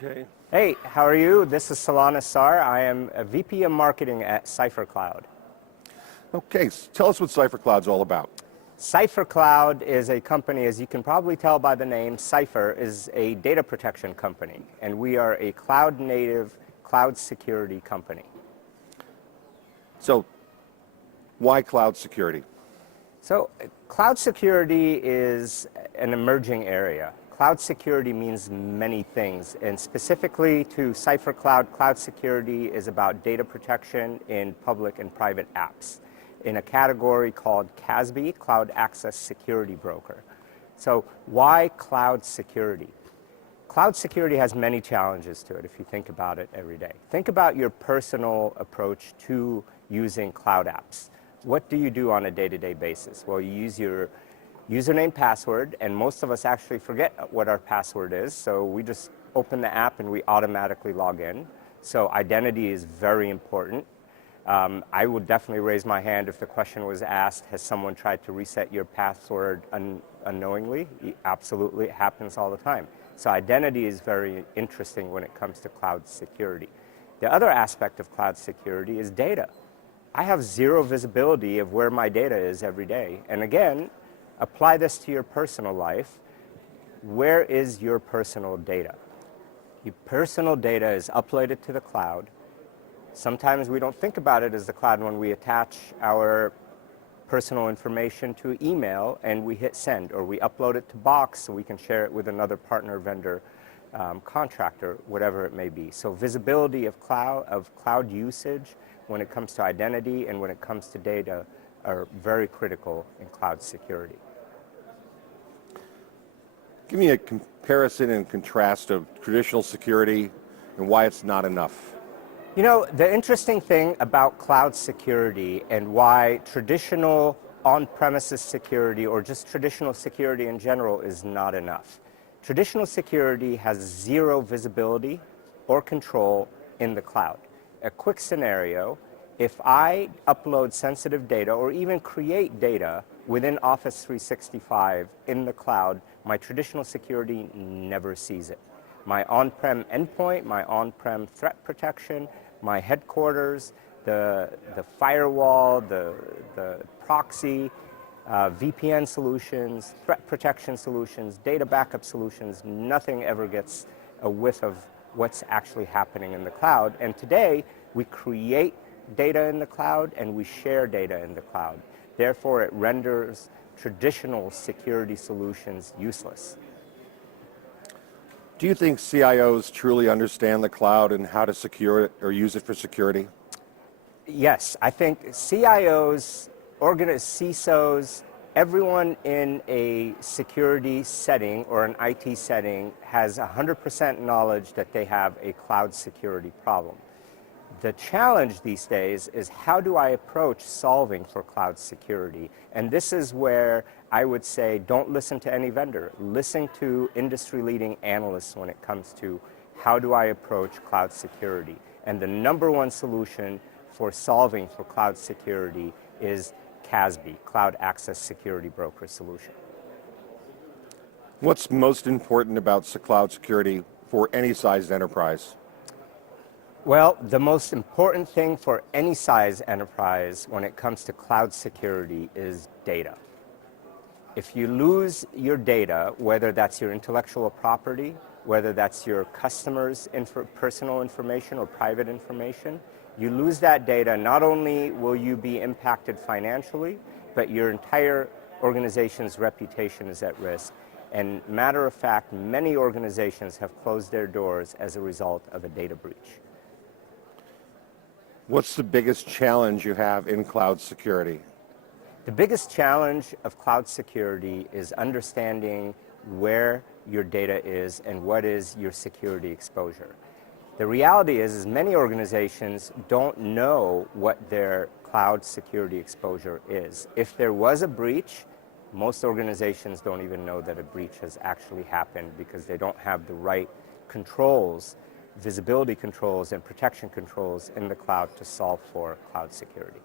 Okay. Hey, how are you? This is Salah Nassar. I am a VP of Marketing at CipherCloud. Okay, tell us what CipherCloud's all about. CipherCloud is a company, as you can probably tell by the name, Cipher is a data protection company, and we are a cloud-native, cloud security company. So, why cloud security? So, cloud security is an emerging area. Cloud security means many things, and specifically to CipherCloud, cloud security is about data protection in public and private apps in a category called CASB, Cloud Access Security Broker. So why cloud security? Cloud security has many challenges to it if you think about it every day. Think about your personal approach to using cloud apps. What do you do on a day-to-day basis? Well, you use your username, password, and most of us actually forget what our password is, so we just open the app and we automatically log in. So identity is very important. I would definitely raise my hand if the question was asked, has someone tried to reset your password unknowingly? Absolutely, it happens all the time. So identity is very interesting when it comes to cloud security. The other aspect of cloud security is data. I have zero visibility of where my data is every day. And again, apply this to your personal life. Where is your personal data? Your personal data is uploaded to the cloud. Sometimes we don't think about it as the cloud when we attach our personal information to email and we hit send, or we upload it to Box so we can share it with another partner, vendor, contractor, whatever it may be. So visibility of cloud usage when it comes to identity and when it comes to data are very critical in cloud security. Give me a comparison and contrast of traditional security and why it's not enough. You know, the interesting thing about cloud security and why traditional on-premises security or just traditional security in general is not enough. Traditional security has zero visibility or control in the cloud. A quick scenario, if I upload sensitive data or even create data within Office 365 in the cloud, my traditional security never sees it. My on-prem endpoint, my on-prem threat protection, my headquarters, the firewall, the proxy, VPN solutions, threat protection solutions, data backup solutions, nothing ever gets a whiff of what's actually happening in the cloud. And today, we create data in the cloud and we share data in the cloud. Therefore, it renders traditional security solutions useless. Do you think CIOs truly understand the cloud and how to secure it or use it for security? Yes, I think CIOs, CISOs, everyone in a security setting or an IT setting has 100% knowledge that they have a cloud security problem. The challenge these days is how do I approach solving for cloud security? And this is where I would say don't listen to any vendor. Listen to industry-leading analysts when it comes to how do I approach cloud security. And the number one solution for solving for cloud security is CASB, Cloud Access Security Broker Solution. What's most important about cloud security for any sized enterprise? Well, the most important thing for any size enterprise when it comes to cloud security is data. If you lose your data, whether that's your intellectual property, whether that's your customers' personal information or private information, you lose that data, not only will you be impacted financially, but your entire organization's reputation is at risk. And matter of fact, many organizations have closed their doors as a result of a data breach. What's the biggest challenge you have in cloud security? The biggest challenge of cloud security is understanding where your data is and what is your security exposure. The reality is many organizations don't know what their cloud security exposure is. If there was a breach, most organizations don't even know that a breach has actually happened because they don't have the right controls, visibility controls and protection controls in the cloud to solve for cloud security.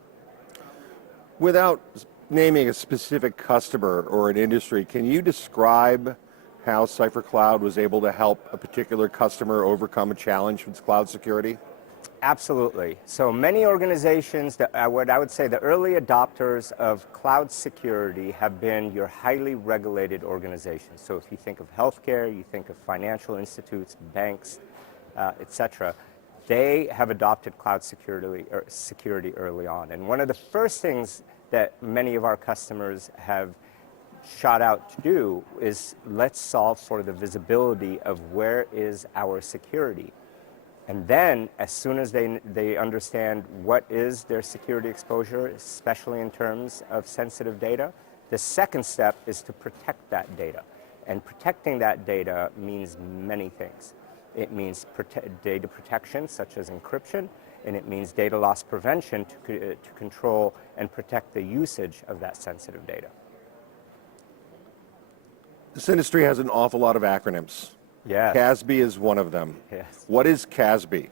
Without naming a specific customer or an industry, can you describe how CipherCloud was able to help a particular customer overcome a challenge with cloud security? Absolutely. So many organizations, what I would say the early adopters of cloud security have been your highly regulated organizations. So if you think of healthcare, you think of financial institutes, banks, etc., they have adopted cloud security early on. And one of the first things that many of our customers have shot out to do is let's solve for the visibility of where is our security. And then, as soon as they understand what is their security exposure, especially in terms of sensitive data, the second step is to protect that data. And protecting that data means many things. It means data protection, such as encryption, and it means data loss prevention to control and protect the usage of that sensitive data. This industry has an awful lot of acronyms. Yes. CASB is one of them. Yes. What is CASB?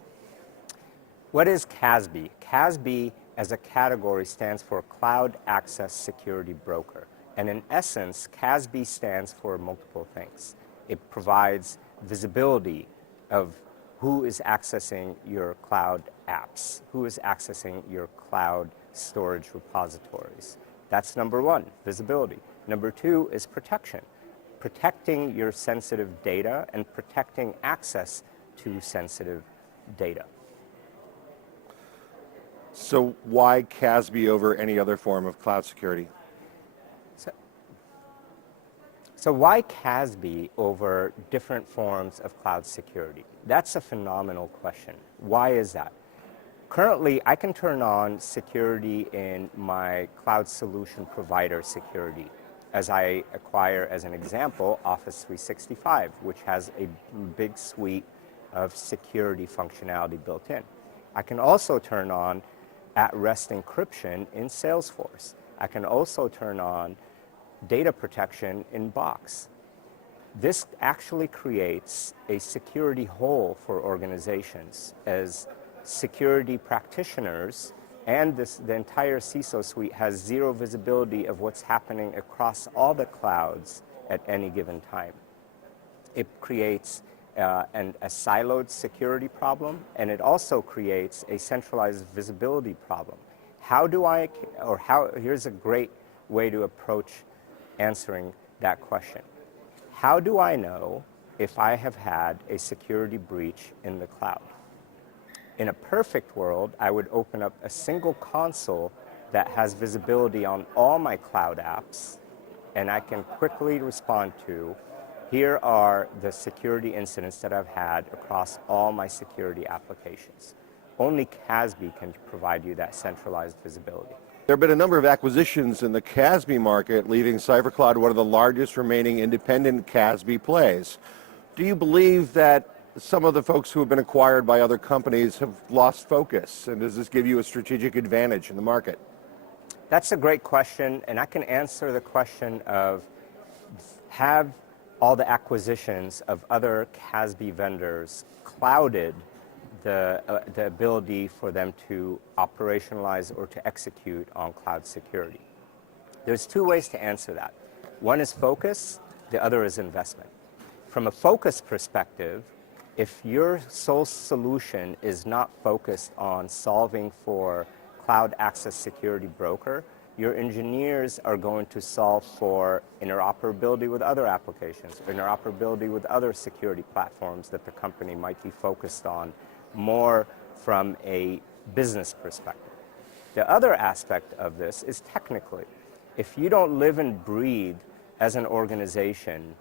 What is CASB? CASB as a category stands for Cloud Access Security Broker. And in essence, CASB stands for multiple things. It provides visibility of who is accessing your cloud apps, who is accessing your cloud storage repositories. That's number one, visibility. Number two is protection. Protecting your sensitive data and protecting access to sensitive data. So why CASB over any other form of cloud security? So why CASB over different forms of cloud security? That's a phenomenal question. Why is that? Currently, I can turn on security in my cloud solution provider security as I acquire, as an example, Office 365, which has a big suite of security functionality built in. I can also turn on at-rest encryption in Salesforce. I can also turn on data protection in Box. This actually creates a security hole for organizations as security practitioners and the entire CISO suite has zero visibility of what's happening across all the clouds at any given time. It creates a siloed security problem, and it also creates a centralized visibility problem. Here's a great way to approach answering that question. How do I know if I have had a security breach in the cloud? In a perfect world, I would open up a single console that has visibility on all my cloud apps, and I can quickly respond to, here are the security incidents that I've had across all my security applications. Only CASB can provide you that centralized visibility. There have been a number of acquisitions in the CASB market, leaving CipherCloud one of the largest remaining independent CASB plays. Do you believe that some of the folks who have been acquired by other companies have lost focus, and does this give you a strategic advantage in the market? That's a great question, and I can answer the question of, have all the acquisitions of other CASB vendors clouded the ability for them to operationalize or to execute on cloud security? There's two ways to answer that. One is focus, the other is investment. From a focus perspective, if your sole solution is not focused on solving for cloud access security broker, your engineers are going to solve for interoperability with other applications, interoperability with other security platforms that the company might be focused on more from a business perspective. The other aspect of this is technically. If you don't live and breathe as an organization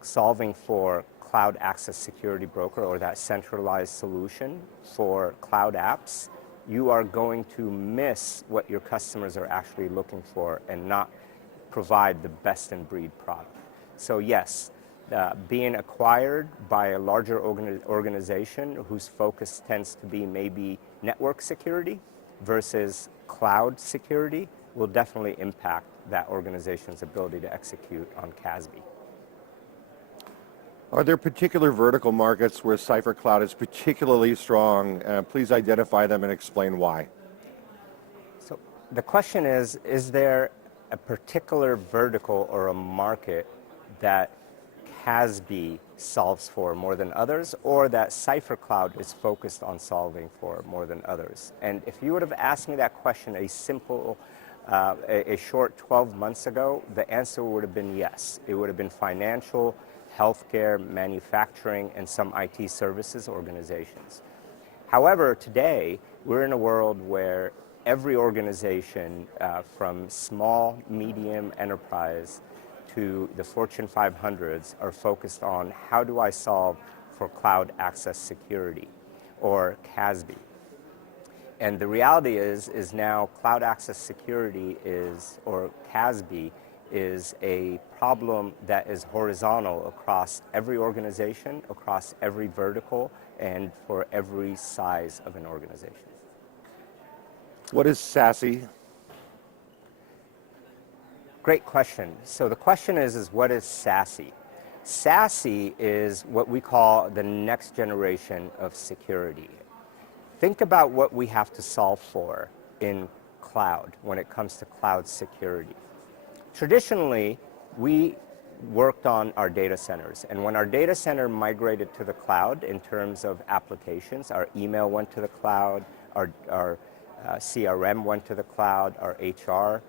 solving for cloud access security broker or that centralized solution for cloud apps, you are going to miss what your customers are actually looking for and not provide the best in breed product. So yes, being acquired by a larger organization whose focus tends to be maybe network security versus cloud security will definitely impact that organization's ability to execute on CASB. Are there particular vertical markets where CipherCloud is particularly strong? Please identify them and explain why. So the question is there a particular vertical or a market that CASB solves for more than others, or that CipherCloud is focused on solving for more than others. And if you would have asked me that question a short 12 months ago, the answer would have been yes. It would have been financial, healthcare, manufacturing, and some IT services organizations. However, today, we're in a world where every organization, from small, medium enterprise to the Fortune 500s, are focused on how do I solve for cloud access security, or CASB. And the reality is now cloud access security or CASB, is a problem that is horizontal across every organization, across every vertical, and for every size of an organization. What is SASE? Great question. So the question is what is SASE? SASE is what we call the next generation of security. Think about what we have to solve for in cloud when it comes to cloud security. Traditionally, we worked on our data centers, and when our data center migrated to the cloud in terms of applications, our email went to the cloud, our CRM went to the cloud, our HR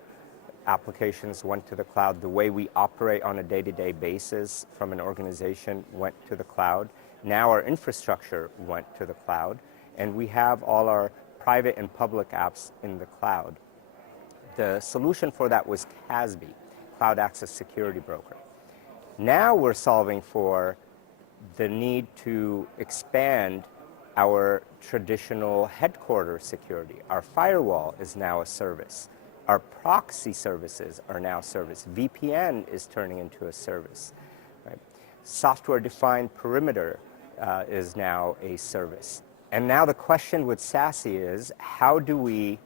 applications went to the cloud, the way we operate on a day-to-day basis from an organization went to the cloud. Now our infrastructure went to the cloud, and we have all our private and public apps in the cloud. The solution for that was CASB, Cloud Access Security Broker. Now we're solving for the need to expand our traditional headquarter security. Our firewall is now a service. Our proxy services are now service. VPN is turning into a service. Right? Software-defined perimeter is now a service. And now the question with SASE is, how do we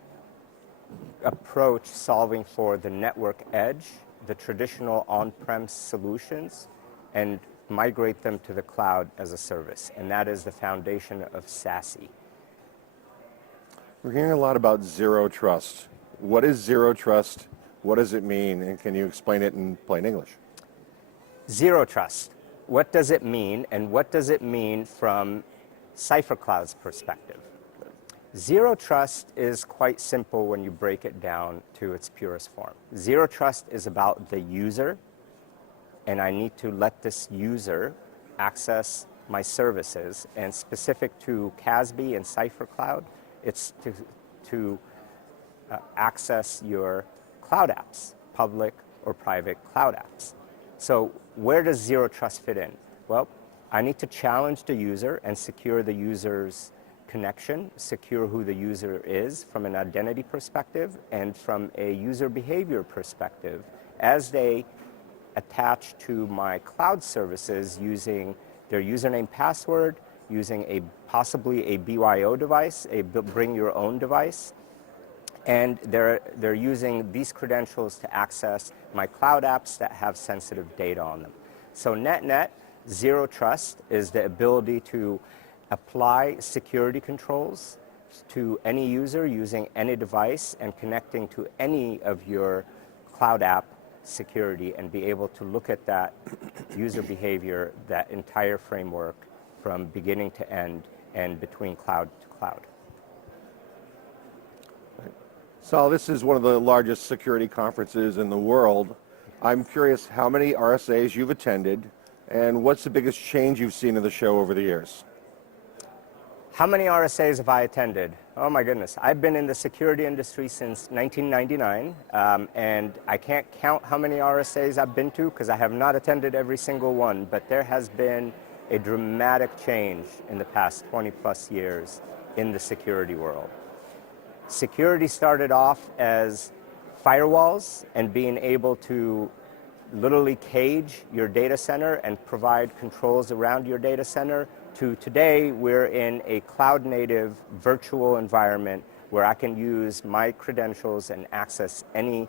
approach solving for the network edge, the traditional on-prem solutions, and migrate them to the cloud as a service? And that is the foundation of SASE. We're hearing a lot about zero trust. What is zero trust? What does it mean? And can you explain it in plain English? Zero trust. What does it mean, and what does it mean from CipherCloud's perspective? Zero trust is quite simple when you break it down to its purest form. Zero trust is about the user, and I need to let this user access my services. And specific to CASB and CipherCloud, it's to access your cloud apps, public or private cloud apps. So where does zero trust fit in? Well, I need to challenge the user and secure the user's connection, secure who the user is from an identity perspective and from a user behavior perspective as they attach to my cloud services using their username, password, using possibly a BYO device, a bring your own device, and they're using these credentials to access my cloud apps that have sensitive data on them. So net, zero trust is the ability to apply security controls to any user using any device and connecting to any of your cloud app security and be able to look at that user behavior, that entire framework from beginning to end and between cloud to cloud. Salah, this is one of the largest security conferences in the world. I'm curious how many RSAs you've attended and what's the biggest change you've seen in the show over the years? How many RSAs have I attended? Oh my goodness. I've been in the security industry since 1999, and I can't count how many RSAs I've been to because I have not attended every single one, but there has been a dramatic change in the past 20 plus years in the security world. Security started off as firewalls and being able to literally cage your data center and provide controls around your data center, to today we're in a cloud-native virtual environment where I can use my credentials and access any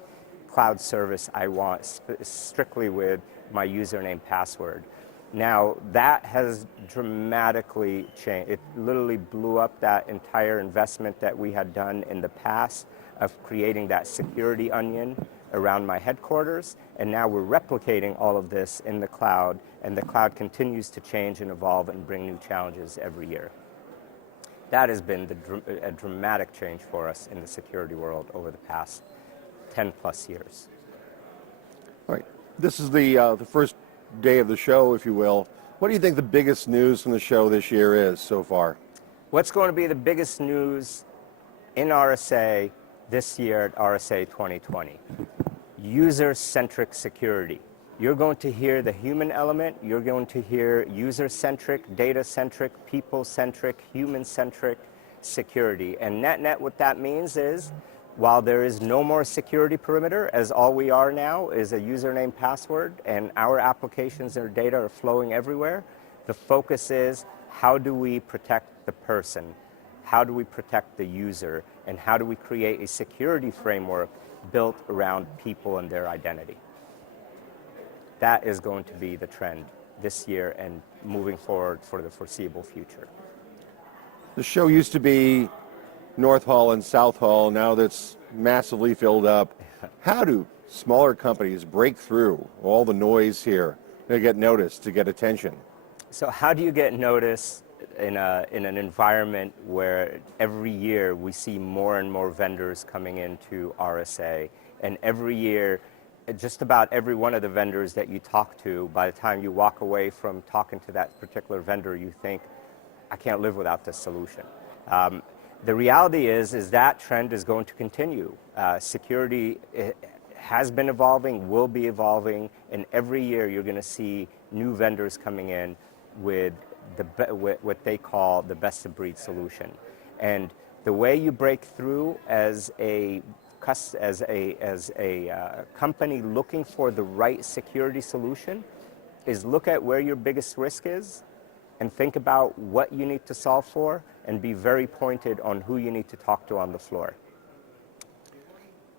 cloud service I want, strictly with my username, password. Now, that has dramatically changed. It literally blew up that entire investment that we had done in the past of creating that security onion around my headquarters, and now we're replicating all of this in the cloud, and the cloud continues to change and evolve and bring new challenges every year. That has been a dramatic change for us in the security world over the past 10 plus years. All right. This is the first day of the show, if you will. What do you think the biggest news from the show this year is so far? What's going to be the biggest news in RSA this year at RSA 2020? User-centric security. You're going to hear the human element, you're going to hear user-centric, data-centric, people-centric, human-centric security. And net-net what that means is, while there is no more security perimeter, as all we are now is a username password, and our applications and our data are flowing everywhere, the focus is how do we protect the person, how do we protect the user, and how do we create a security framework built around people and their identity. That is going to be the trend this year and moving forward for the foreseeable future. The show used to be North Hall and South Hall. Now that's massively filled up. How do smaller companies break through all the noise here to get noticed, to get attention? So how do you get noticed in an environment where every year we see more and more vendors coming into RSA, and every year just about every one of the vendors that you talk to, by the time you walk away from talking to that particular vendor, you think, I can't live without this solution. The reality is that trend is going to continue. Security has been evolving, will be evolving, and every year you're going to see new vendors coming in with what they call the best-of-breed solution. And the way you break through as a company looking for the right security solution is look at where your biggest risk is and think about what you need to solve for and be very pointed on who you need to talk to on the floor.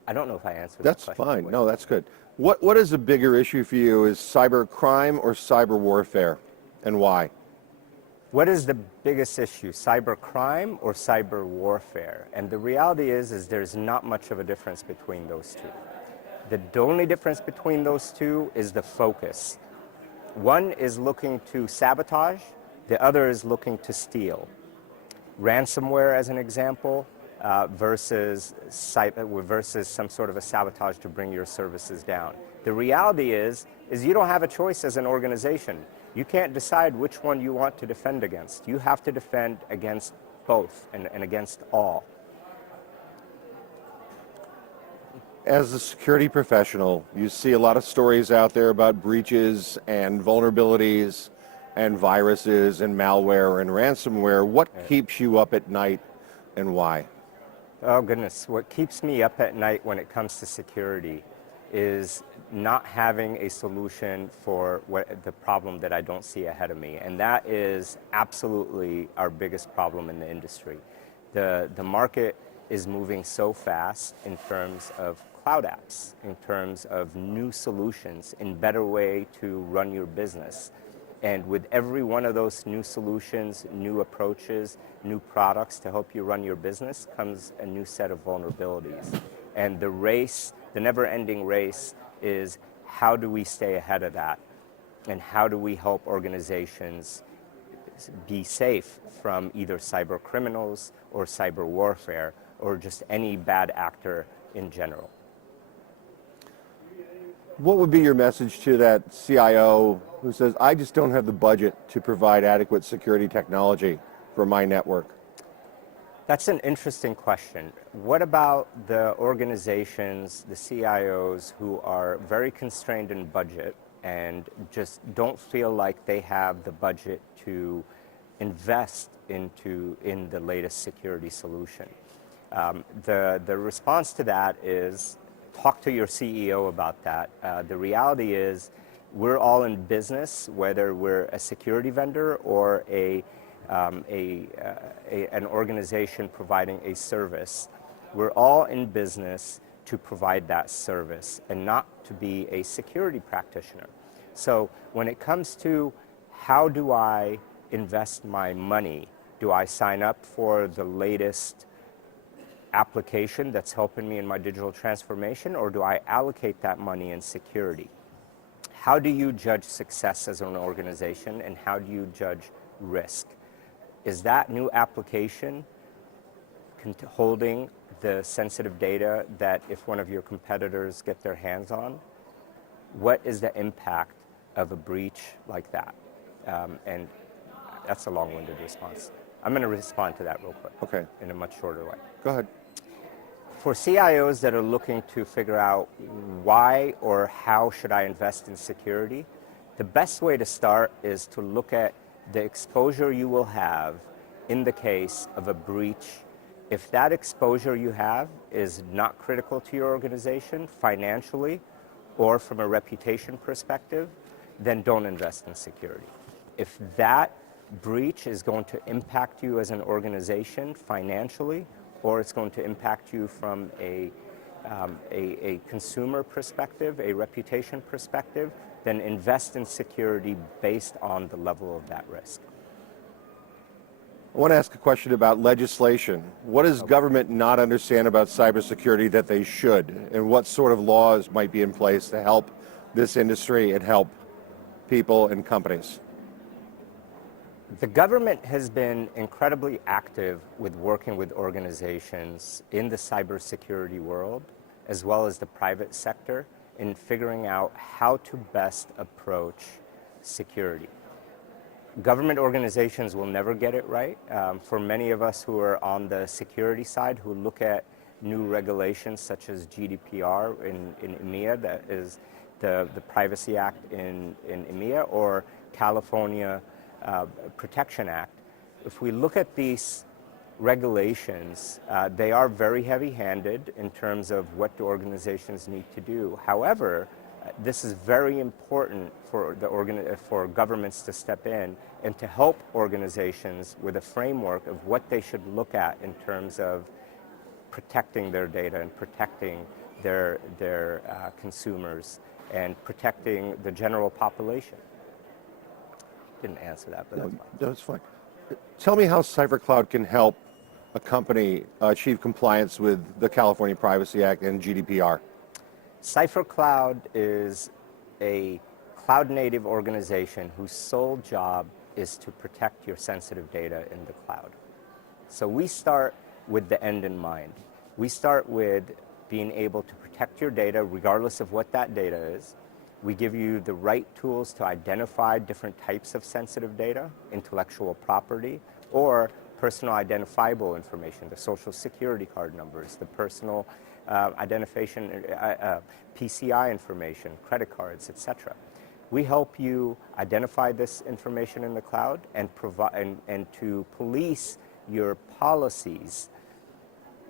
I don't know if I answered that question. That's fine. No, that's good. What is a bigger issue for you? Is cyber crime or cyber warfare, and why? What is the biggest issue, cyber crime or cyber warfare? And the reality is there's not much of a difference between those two. The only difference between those two is the focus. One is looking to sabotage, the other is looking to steal. Ransomware, as an example, versus some sort of a sabotage to bring your services down. The reality is you don't have a choice as an organization. You can't decide which one you want to defend against. You have to defend against both and against all. As a security professional, you see a lot of stories out there about breaches and vulnerabilities and viruses and malware and ransomware. What keeps you up at night and why? Oh goodness, what keeps me up at night when it comes to security is not having a solution for the problem that I don't see ahead of me. And that is absolutely our biggest problem in the industry. The market is moving so fast in terms of cloud apps, in terms of new solutions, in better way to run your business. And with every one of those new solutions, new approaches, new products to help you run your business comes a new set of vulnerabilities. And the race, the never-ending race, is how do we stay ahead of that? And how do we help organizations be safe from either cyber criminals or cyber warfare or just any bad actor in general? What would be your message to that CIO who says, I just don't have the budget to provide adequate security technology for my network? That's an interesting question. What about the organizations, the CIOs who are very constrained in budget and just don't feel like they have the budget to invest in the latest security solution? The response to that is talk to your CEO about that. The reality is we're all in business, whether we're a security vendor or an organization providing a service. We're all in business to provide that service and not to be a security practitioner. So when it comes to how do I invest my money, do I sign up for the latest application that's helping me in my digital transformation, or do I allocate that money in security? How do you judge success as an organization, and how do you judge risk? Is that new application holding the sensitive data that if one of your competitors get their hands on? What is the impact of a breach like that? And that's a long-winded response. I'm going to respond to that real quick. Okay. In a much shorter way. Go ahead. For CIOs that are looking to figure out why or how should I invest in security, the best way to start is to look at the exposure you will have in the case of a breach. If that exposure you have is not critical to your organization financially or from a reputation perspective, then don't invest in security. If that breach is going to impact you as an organization financially, or it's going to impact you from a consumer perspective, a reputation perspective, then invest in security based on the level of that risk. I want to ask a question about legislation. What does government not understand about cybersecurity that they should? And what sort of laws might be in place to help this industry and help people and companies? The government has been incredibly active with working with organizations in the cybersecurity world, as well as the private sector, in figuring out how to best approach security. Government organizations will never get it right. For many of us who are on the security side, who look at new regulations such as GDPR in EMEA, that is the Privacy Act in EMEA, or California Protection Act. If we look at these regulations, they are very heavy-handed in terms of what the organizations need to do. However, this is very important for governments to step in and to help organizations with a framework of what they should look at in terms of protecting their data and protecting their consumers and protecting the general population. Didn't answer that, but that's fine. That's fine. Tell me how CipherCloud can help a company achieve compliance with the California Privacy Act and GDPR. CipherCloud is a cloud-native organization whose sole job is to protect your sensitive data in the cloud. So we start with the end in mind. We start with being able to protect your data regardless of what that data is. We give you the right tools to identify different types of sensitive data, intellectual property, or personal identifiable information, the social security card numbers, the personal identification, PCI information, credit cards, etc. We help you identify this information in the cloud and provide and to police your policies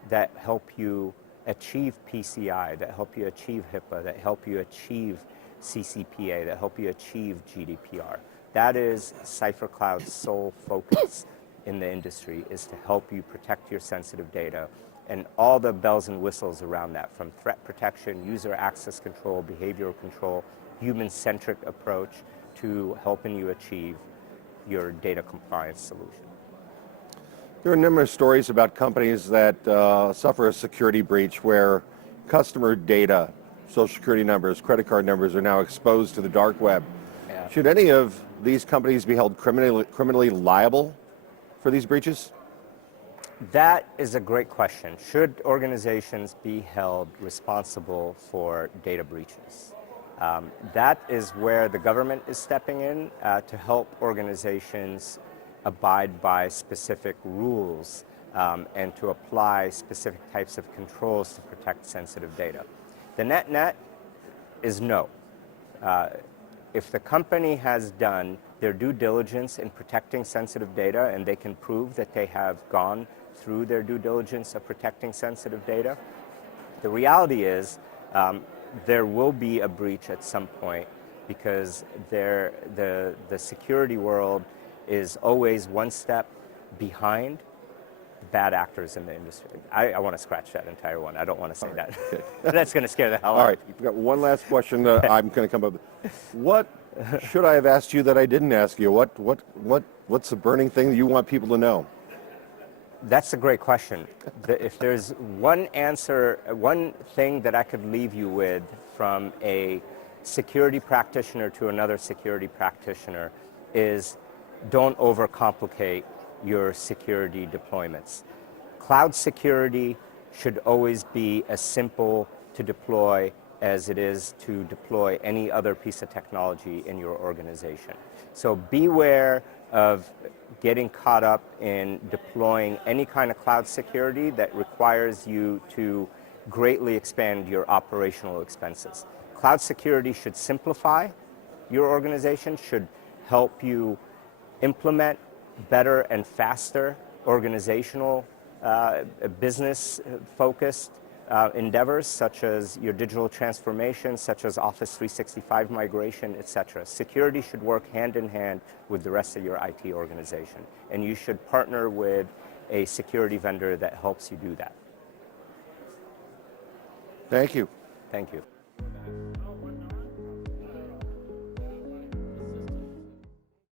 that help you achieve PCI, that help you achieve HIPAA, that help you achieve CCPA, that help you achieve GDPR. That is CipherCloud's sole focus in the industry, is to help you protect your sensitive data and all the bells and whistles around that, from threat protection, user access control, behavioral control, human-centric approach to helping you achieve your data compliance solution. There are a number of stories about companies that suffer a security breach where customer data, social security numbers, credit card numbers are now exposed to the dark web. Yeah. Should any of these companies be held criminally liable for these breaches? That is a great question. Should organizations be held responsible for data breaches? That is where the government is stepping in to help organizations abide by specific rules and to apply specific types of controls to protect sensitive data. The net is no. If the company has done their due diligence in protecting sensitive data and they can prove that they have gone through their due diligence of protecting sensitive data, the reality is there will be a breach at some point because the security world is always one step behind bad actors in the industry. I want to scratch that entire one. I don't want to say that. That's going to scare the hell out of All right, we've got one last question that I'm going to come up with. What should I have asked you that I didn't ask you? What's the burning thing that you want people to know? That's a great question. If there's one answer, one thing that I could leave you with from a security practitioner to another security practitioner is don't overcomplicate your security deployments. Cloud security should always be as simple to deploy as it is to deploy any other piece of technology in your organization. So beware of getting caught up in deploying any kind of cloud security that requires you to greatly expand your operational expenses. Cloud security should simplify your organization, should help you implement better and faster organizational business-focused endeavors, such as your digital transformation, such as Office 365 migration, etc. Security should work hand in hand with the rest of your IT organization, and you should partner with a security vendor that helps you do that. Thank you. Thank you.